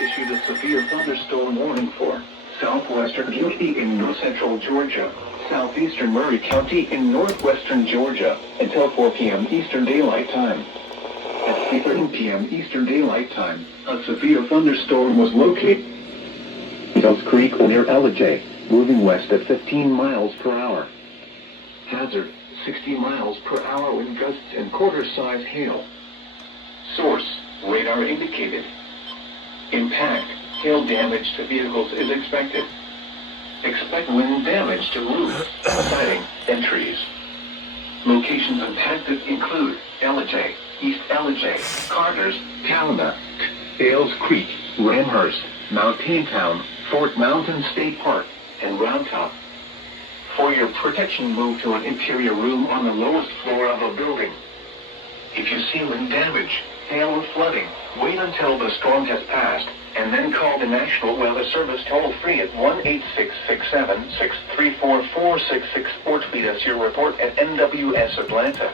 issued a severe thunderstorm warning for southwestern Utah in north-central Georgia, southeastern Murray County in northwestern Georgia, until 4 p.m. Eastern Daylight Time. At 3:30 p.m. Eastern Daylight Time, a severe thunderstorm was located in Hills Creek near Ellijay, moving west at 15 miles per hour. Hazard, 60 miles per hour wind gusts and quarter-size hail. Source, radar indicated. Impact, hail damage to vehicles is expected. Expect wind damage to roofs, siding, and trees. Locations impacted include Ellijay, East Ellijay, Carter's, Talna, Ailes Creek, Ramhurst, Mountain Town, Fort Mountain State Park, and Round Top. For your protection, move to an interior room on the lowest floor of a building. If you see wind damage, hail, or flooding, wait until the storm has passed, and then call the National Weather Service toll-free at 1-866-7-634-466 or tweet us your report at NWS Atlanta.